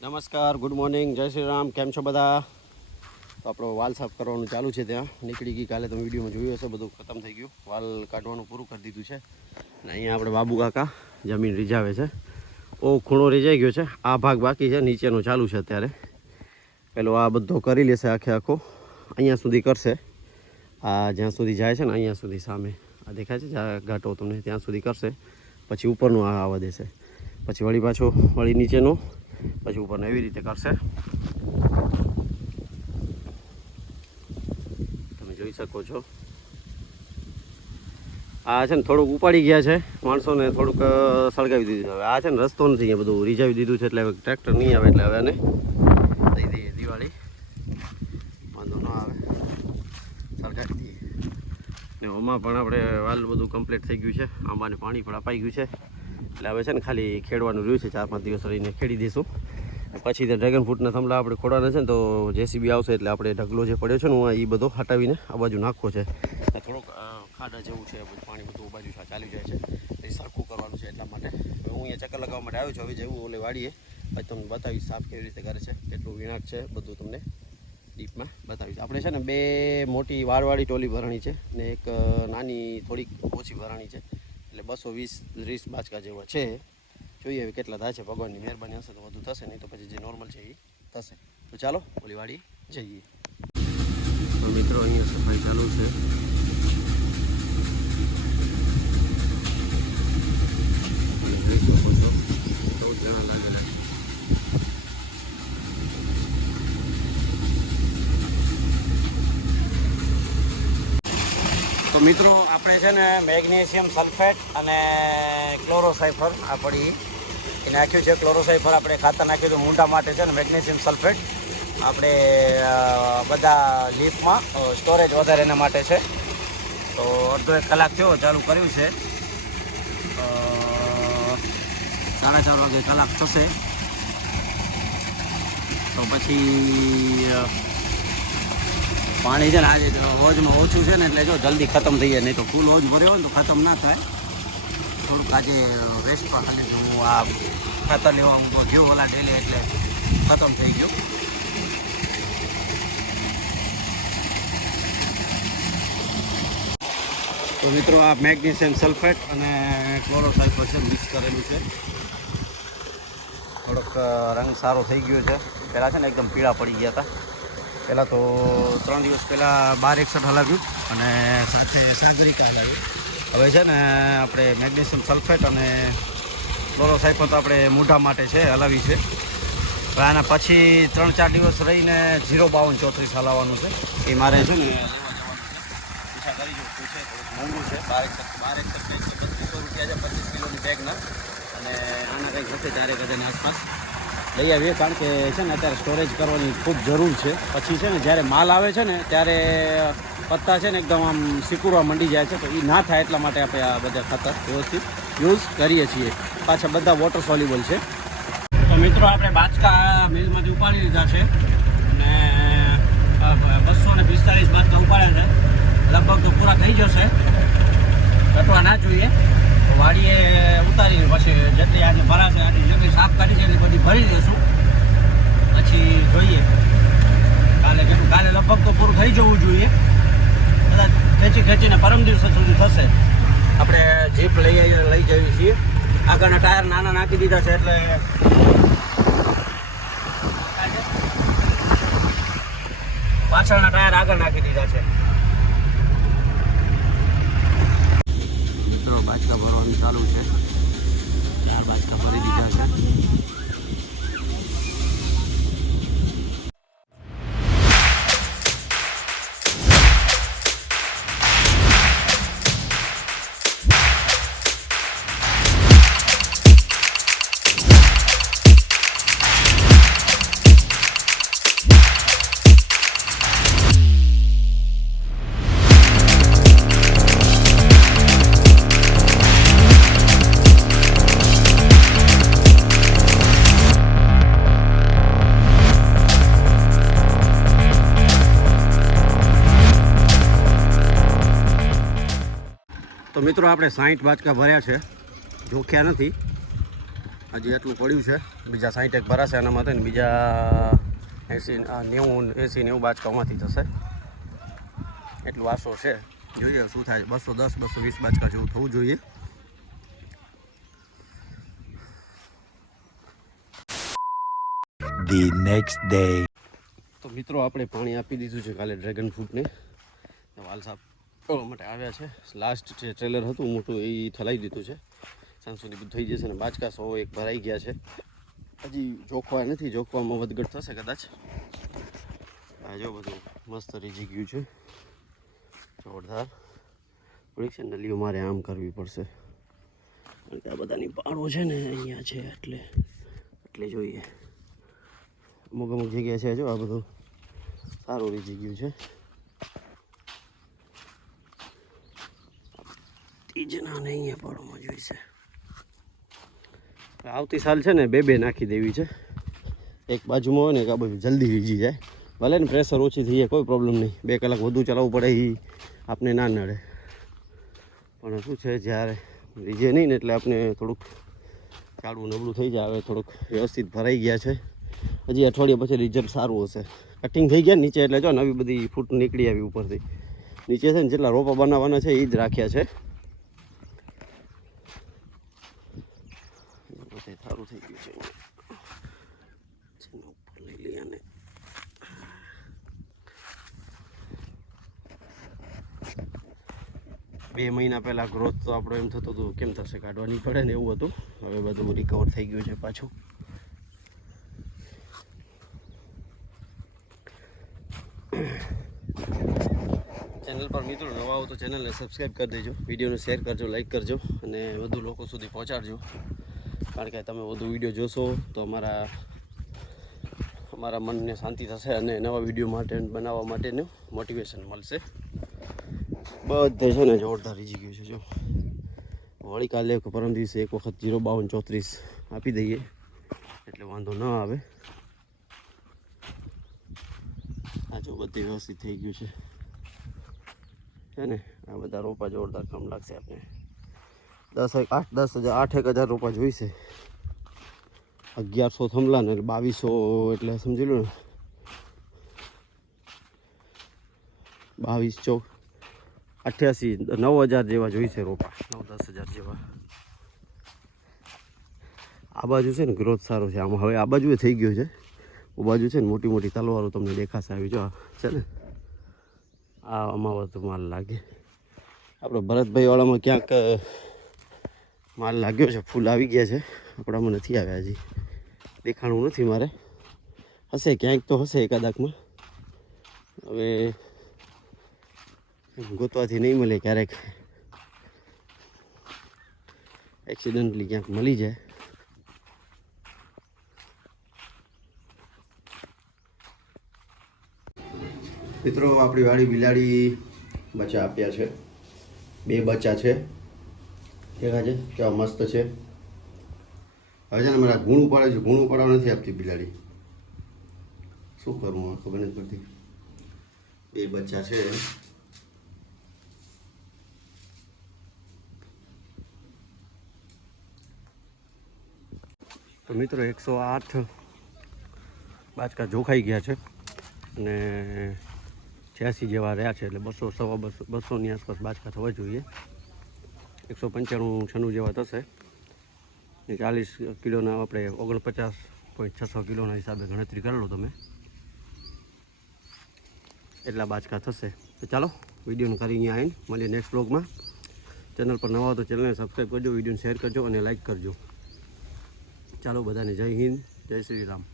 નમસ્કાર, good morning, જય શ્રી રામ. કેમ છો બધા? તો આપણો વાલ સાફ કરવાનું ચાલુ છે. ત્યાં નીકળી ગઈ. કાલે તમે વિડીયોમાં જોયું હશે, બધું ખતમ થઈ ગયું. વાલ કાઢવાનું પૂરું કરી દીધું છે. અને અહીંયા આપણે બાબુ કાકા જમીન રીઝાવે છે. ઓ ખૂણો રીઝાઈ ગયો છે. આ ભાગ બાકી છે, નીચેનો ચાલુ છે અત્યારે. પેલો આ બધો કરી લેશે આખો અહીંયા સુધી કરશે. આ જ્યાં સુધી જાય છે ને અહીંયા સુધી સામે આ દેખાય છે જ્યાં ઘાટો તમને ત્યાં સુધી કરશે. પછી ઉપરનું આ આવવા દેશે. પછી વળી પાછો વળી નીચેનો, પછી ઉપર એવી રીતે કરશે. તમે જોઈ શકો છો. આ છે ને થોડુંક ઉપાડી ગયા છે માણસોને, થોડુંક સળગાવી દીધું. હવે આ છે ને રસ્તો નથી, અહીંયા બધું રીઝાવી દીધું છે, એટલે હવે ટ્રેક્ટર નહીં આવે. એટલે હવે એને દઈ દઈએ દિવાળી, વાંધો ન આવે, સળગાવી દઈએ. ને આમાં પણ આપણે વાલ બધું કમ્પ્લીટ થઈ ગયું છે. આંબાને પાણી પણ અપાઈ ગયું છે. એટલે હવે છે ને ખાલી ખેડવાનું રહ્યું છે. 4-5 દિવસ રહીને ખેડી દઈશું. પછી તે ડ્રેગન ફ્રૂટના થંભલા આપણે ખોડવાના છે ને, તો જેસીબી આવશે એટલે આપણે ઢગલો જે પડ્યો છે ને એ બધો હટાવીને આ બાજુ નાખવો છે. થોડુંક ખાડા જેવું છે, બધું પાણી બધું બાજુ ચાલી જાય છે, એ સરખું કરવાનું છે. એટલા માટે હું અહીંયા ચક્કર લગાવવા માટે આવ્યો છું. હવે જેવું ઓલે વાડીએ પછી તમને બતાવીશ સાફ કેવી રીતે કરે છે, કેટલું વિનાટ છે, બધું તમને ડીપમાં બતાવીશ. આપણે છે ને 2 મોટી વાળવાળી ટોલી ભરણી છે ને એક નાની થોડીક ઓછી ભરણી છે. એટલે 220-30 બાચકા જેવા છે. જોઈએ હવે કેટલા થાય છે. ભગવાનની મહેરબાની હશે તો વધુ થશે, નહીં તો પછી જે નોર્મલ છે એ થશે. તો ચાલો ઓલી વાડી જઈએ. તો મિત્રો અહીંયા સફાઈ ચાલુ છે. અને જોઈ શકો છો 14 જણા લાગેલા છે. તો મિત્રો આપણે છે ને મેગ્નેશિયમ સલ્ફેટ અને ક્લોરોસાઇફર આ પડી એ નાખ્યું છે. ક્લોરોસાઇફર આપણે ખાતર નાખ્યું હતું મૂંઢા માટે છે ને. મેગ્નેશિયમ સલ્ફેટ આપણે બધા લીફમાં સ્ટોરેજ વધારે એના માટે છે. તો અડધો 1 કલાક થયો ચાલુ કર્યું છે. 4:30 વાગે કલાક થશે. તો પછી પાણી છે ને આજે હોજમાં ઓછું છે ને, એટલે જો જલ્દી ખતમ થઈ જાય. નહીં તો ફૂલ હોજ ભર્યો હોય ને તો ખતમ ના થાય. થોડુંક આજે વેસ્ટમાં ખાલી હું આ ખાતર લેવા ગયો ઓલા ડેલે, એટલે ખતમ થઈ ગયો. તો મિત્રો આ મેગ્નેશિયમ સલ્ફેટ અને ક્લોરોસાઇફર છે, મિક્સ કરેલું છે. થોડોક રંગ સારો થઈ ગયો છે. પહેલાં છે ને એકદમ પીળા પડી ગયા હતા. પહેલાં તો 3 દિવસ પહેલાં 1261 હલાવ્યું અને સાથે સાગરિકા હલાવ્યું. હવે છે ને આપણે મેગ્નેશિયમ સલ્ફેટ અને ક્લોરોસાઇફર તો આપણે મૂઢા માટે છે, હલાવી છે. હવે આના પછી 3-4 દિવસ રહીને 052-34 હલાવવાનું છે. એ મારે છે ને લેવા જવાનું છે. પૂછા કરી જો શું છે, થોડુંક મોંઘું છે. 1261 ₹3200 છે 25 કિલોની બેગના. અને આના કંઈક હશે 4,000 આસપાસ લઈ આવીએ, કારણ કે છે ને અત્યારે સ્ટોરેજ કરવાની ખૂબ જરૂર છે. પછી છે ને જ્યારે માલ આવે છે ને ત્યારે પત્તા છે ને એકદમ આમ સિકુરવા મંડી જાય છે. તો એ ના થાય એટલા માટે આપણે આ બધા ખાતર વ્યવસ્થિત યુઝ કરીએ છીએ. પાછા બધા વોટર સોલ્યુબલ છે. તો મિત્રો આપણે બાચકા મિલમાંથી ઉપાડી લીધા છે અને 245 બાચકા ઉપાડ્યા છે. લગભગ તો પૂરા થઈ જશે, ઘટવા ના જોઈએ. વાડીએ ઉતારી પછી જેટલી આજે ભરાશે, આજે જેટલી સાફ કરી છે એટલી બધી ભરી દઈશું. પછી જોઈએ કાલે લગભગ તો પૂરું થઈ જવું જોઈએ. કદાચ ખેંચીને પરમ દિવસ સુધી થશે. આપણે જીપ લઈ જઈએ છીએ. આગળના ટાયર નાના નાખી દીધા છે, એટલે પાછળના ટાયર આગળ નાખી દીધા છે. મિત્રો બાચકા ભરવાનું ચાલુ છે. 4 બાચકા ભરી દીધા છે. તો મિત્રો આપણે 60 બાચકા ભર્યા છે, જોખ્યા નથી. હજી એટલું પડ્યું છે, બીજા 60 ભરાશે આનામાં તો, ને બીજા 80-90 બાચકામાંથી થશે એટલું આશો છે. જોઈએ શું થાય. 210-220 બાચકા જેવું થવું જોઈએ. The next day. તો મિત્રો આપણે પાણી આપી દીધું છે કાલે ડ્રેગન ફ્રૂટને, વાલ સાફ કરવા માટે આવ્યા છે. લાસ્ટ જે ટ્રેલર હતું મોટું એ થલાઈ દીધું છે, સાંજ સુધી બધું થઈ જશે. અને બાચકા 101 ભરાઈ ગયા છે, હજી જોખવા નથી, જોખવામાં વધઘટ થશે કદાચ. આ જો બધું મસ્ત રીઝી ગયું છે, જોરદાર. થોડીક છે નલીઓ મારે આમ કરવી પડશે, કારણ કે આ બધાની પાળો છે ને અહીંયા છે, એટલે જોઈએ. અમુક જગ્યાએ છે જો આ બધું સારું રીઝી ગયું છે. તીજના ને અહીંયા પાળોમાં જોઈશે. આવતી સાલ છે ને 2 નાખી દેવી છે, એક બાજુમાં હોય ને એક આ બાજુ, જલ્દી રીઝી જાય. ભલે ને પ્રેશર ઓછી થઈ જાય, કોઈ પ્રોબ્લેમ નહીં. 2 કલાક વધુ ચલાવવું પડે એ આપણે ના નડે, પણ શું છે જ્યારે રીઝે નહીં ને એટલે આપણે થોડુંક ચાળવું નબળું થઈ જાય. હવે થોડુંક વ્યવસ્થિત ભરાઈ ગયા છે, હજી અઠવાડિયા પછી રિઝલ્ટ સારું હશે. કટિંગ થઈ ગયા નીચે એટલે જો નવી બધી ફૂટ નીકળી આવી ઉપરથી. નીચે છે ને જેટલા રોપા બનાવવાના છે એ જ રાખ્યા છે. સારું થઈ ગયું છે, ઉપર લઈ લઈએ. અને 2 મહિના પહેલાં ગ્રોથ તો આપણો એમ થતું હતું કેમ થશે, કાઢવાની પડે ને એવું હતું. હવે બધું રિકવર થઈ ગયું છે પાછું. ચેનલ પર મિત્રો નવા હો તો ચેનલને સબસ્ક્રાઈબ કરી દેજો, વિડીયોને શેર કરજો, લાઈક કરજો અને વધુ લોકો સુધી પહોંચાડજો. કારણ કે તમે વધુ વિડીયો જોશો તો અમારા મનને શાંતિ થશે અને નવા વિડીયો માટે બનાવવા માટેનું મોટિવેશન મળશે. બધે છે ને જોરદાર રીઝી ગયું છે. જો વળી કાલે પરમ દિવસે એક વખત 052-34 આપી દઈએ એટલે વાંધો ન આવે. આ જો બધી વ્યવસ્થિત થઈ ગયું છે ને. આ બધા રોપા જોરદાર કામ લાગશે આપણે. 8,000 રોપા જોઈશે. 1100 થંભલા ને 2200 એટલે સમજી લો ને 22 88 9,000 જેવા જોઈશે રોપા, 9-10,000 જેવા. આ બાજુ છે ને ગ્રોથ સારો છે આમાં. હવે આ બાજુ થઈ ગયો છે, આ બાજુ છે ને મોટી મોટી તલવારો તમને દેખાશે. આવી જો છે ને આમાં વધુ માલ લાગે. આપણે ભરતભાઈ વાળામાં ક્યાંક માલ લાગ્યો છે, ફૂલ આવી ગયા છે. આપણામાં નથી આવ્યા હજી, દેખાણું નથી મારે. હશે ક્યાંક તો હશે એકાદાકમાં. હવે ગોતવાથી નહીં મળે, ક્યારેક એક્સિડન્ટલી ક્યાંક મળી જાય. મિત્રો આપણી વાડી બિલાડી બચ્ચા આપ્યા છે, 2 બચ્ચા છે. દેખા છે કેવા મસ્ત છે. હવે છે ને મારા ગુણ ઉપાડે છે, ગુણ ઉપાડવા નથી આપતી બિલાડી. શું કરવું ખબર નથી પડતી. 2 બચ્ચા છે. તો મિત્રો 108 બાચકા જોખાઈ ગયા છે અને 86 જેવા રહ્યા છે, એટલે 200-250ની આસપાસ બાચકા થવા જોઈએ. 195-96 જેવા થશે. 40 કિલોના આપણે 49.600 કિલોના હિસાબે ગણતરી કરી લો તમે, એટલા બાચકા થશે. તો ચાલો વિડીયોને કરી અહીંયા આવીને મળીએ નેક્સ્ટ બ્લોગમાં. ચેનલ પર નવા હો તો ચેનલને સબસ્ક્રાઈબ કરજો, વિડીયોને શેર કરજો અને લાઈક કરજો. ચાલો બધાને જય હિન્દ, જય શ્રી રામ.